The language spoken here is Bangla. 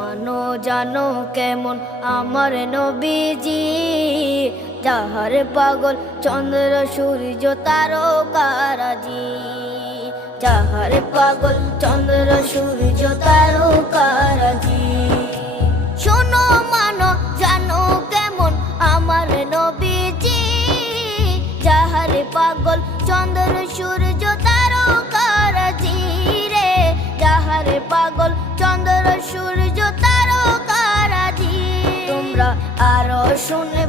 মানো জানো কেমন আমার নবীজি, যাহার পাগল চন্দ্র সূর্য তারকারাজি, যাহার পাগল চন্দ্র সূর্য তারকারাজি। শোনো মানো জানো কেমন আমার নবীজি, যাহার পাগল চন্দ্র সূর্য তারকারাজি রে, যাহার পাগল চন্দ্র সূর্য তারকারাজি। তোমরা আরো শুনে